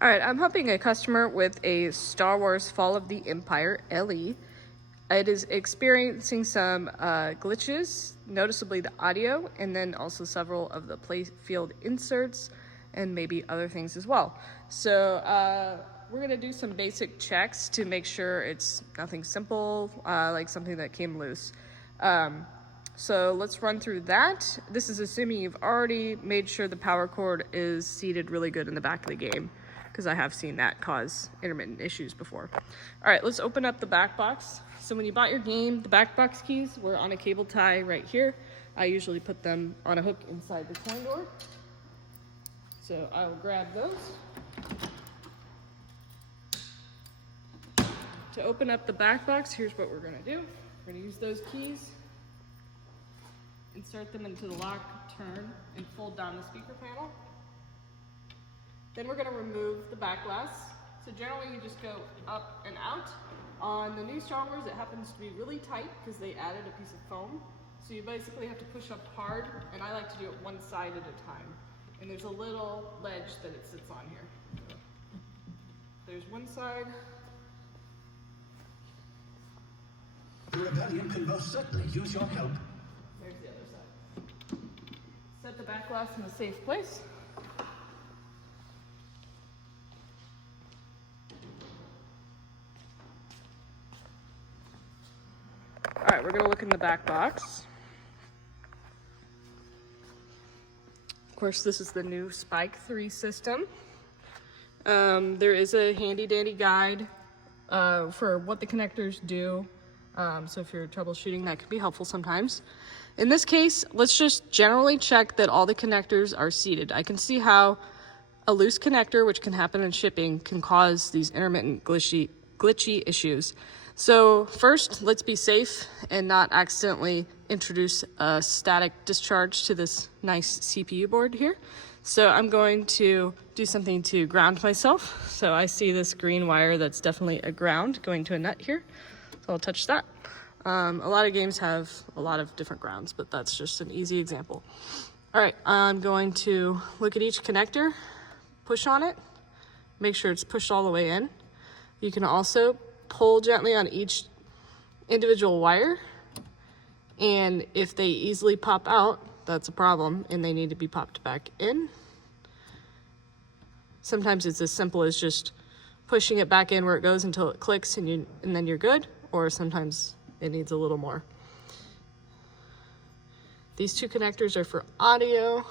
All right, I'm helping a customer with a Star Wars Fall of the Empire LE. It is experiencing some glitches, noticeably the audio, and then also several of the playfield inserts and maybe other things as well. So we're gonna do some basic checks to make sure it's nothing simple, like something that came loose. So let's run through that. This is assuming you've already made sure the power cord is seated really good in the back of the game, because I have seen that cause intermittent issues before. All right, let's open up the back box. So when you bought your game, the back box keys were on a cable tie right here. I usually put them on a hook inside the coin door. So I will grab those. To open up the back box, here's what we're gonna do. We're gonna use those keys, insert them into the lock, turn, and fold down the speaker panel. Then we're gonna remove the back glass. So generally you just go up and out. On the new Star Wars, it happens to be really tight because they added a piece of foam. So you basically have to push up hard, and I like to do it one side at a time. And there's a little ledge that it sits on here. There's one side. The rebellion can most certainly use your help. There's the other side. Set the back glass in a safe place. All right, we're gonna look in the back box. Of course, this is the new Spike 3 system. There is a handy dandy guide for what the connectors do. So if you're troubleshooting, that could be helpful sometimes. In this case, let's just generally check that all the connectors are seated. I can see how a loose connector, which can happen in shipping, can cause these intermittent glitchy issues. So first, let's be safe and not accidentally introduce a static discharge to this nice CPU board here. So I'm going to do something to ground myself. So I see this green wire that's definitely a ground going to a nut here. So I'll touch that. A lot of games have a lot of different grounds, but that's just an easy example. All right, I'm going to look at each connector, push on it, make sure it's pushed all the way in. You can also pull gently on each individual wire, and if they easily pop out, that's a problem and they need to be popped back in. Sometimes it's as simple as just pushing it back in where it goes until it clicks and then you're good, or sometimes it needs a little more. These two connectors are for audio.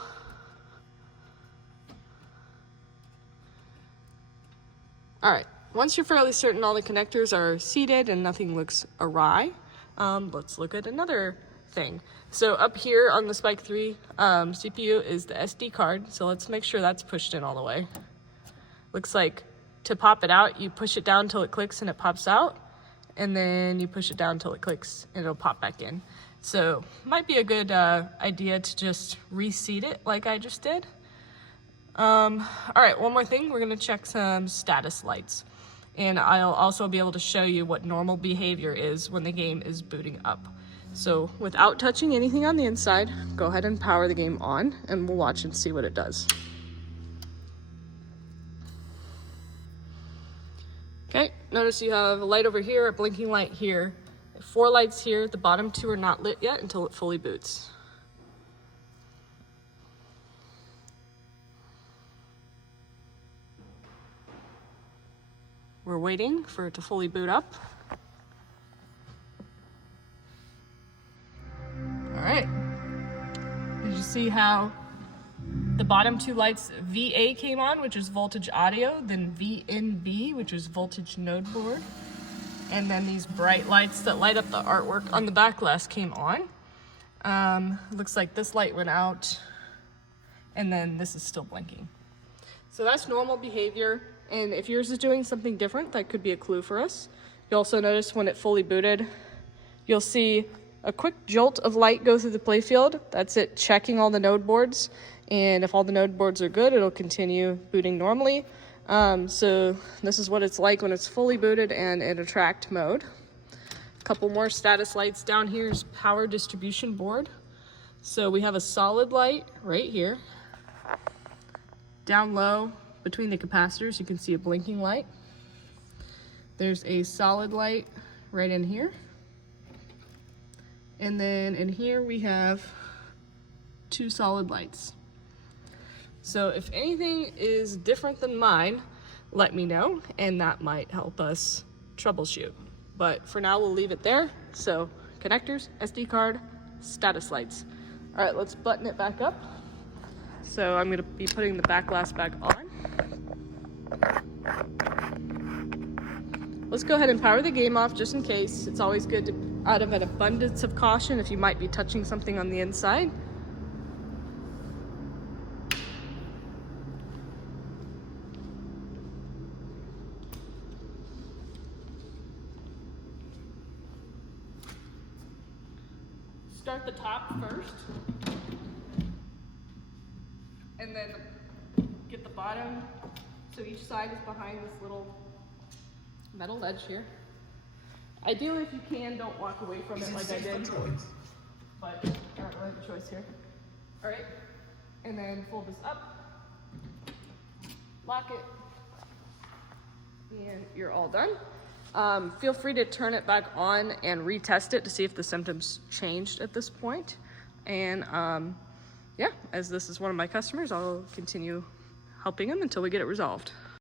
All right. Once you're fairly certain all the connectors are seated and nothing looks awry, let's look at another thing. So up here on the Spike 3 CPU is the SD card. So let's make sure that's pushed in all the way. Looks like to pop it out, you push it down until it clicks and it pops out. And then you push it down until it clicks and it'll pop back in. So might be a good idea to just reseat it like I just did. All right, one more thing. We're gonna check some status lights. And I'll also be able to show you what normal behavior is when the game is booting up. So without touching anything on the inside, go ahead and power the game on and we'll watch and see what it does. Okay, notice you have a light over here, a blinking light here, 4 lights here. The bottom 2 are not lit yet until it fully boots. We're waiting for it to fully boot up. All right. Did you see how the bottom 2 lights VA came on, which is voltage audio, then VNB, which is voltage node board, and then these bright lights that light up the artwork on the back glass came on. Looks like this light went out, and then this is still blinking. So that's normal behavior. And if yours is doing something different, that could be a clue for us. You also notice when it fully booted, you'll see a quick jolt of light go through the playfield. That's it checking all the node boards. And if all the node boards are good, it'll continue booting normally. So this is what it's like when it's fully booted and in attract mode. A couple more status lights down here is power distribution board. So we have a solid light right here. Down low, between the capacitors, you can see a blinking light. There's a solid light right in here. And then in here we have 2 solid lights. So if anything is different than mine, let me know, and that might help us troubleshoot. But for now, we'll leave it there. So connectors, SD card, status lights. All right, let's button it back up. So I'm gonna be putting the back glass back on. Let's go ahead and power the game off just in case. It's always good to, out of an abundance of caution, if you might be touching something on the inside. Start the top first, and then get the bottom, so each side is behind this little metal ledge here. Ideally, if you can, don't walk away from it like I did, but I don't really have a choice here. All right, and then fold this up, lock it, and you're all done. Feel free to turn it back on and retest it to see if the symptoms changed at this point. And yeah, as this is one of my customers, I'll continue helping them until we get it resolved.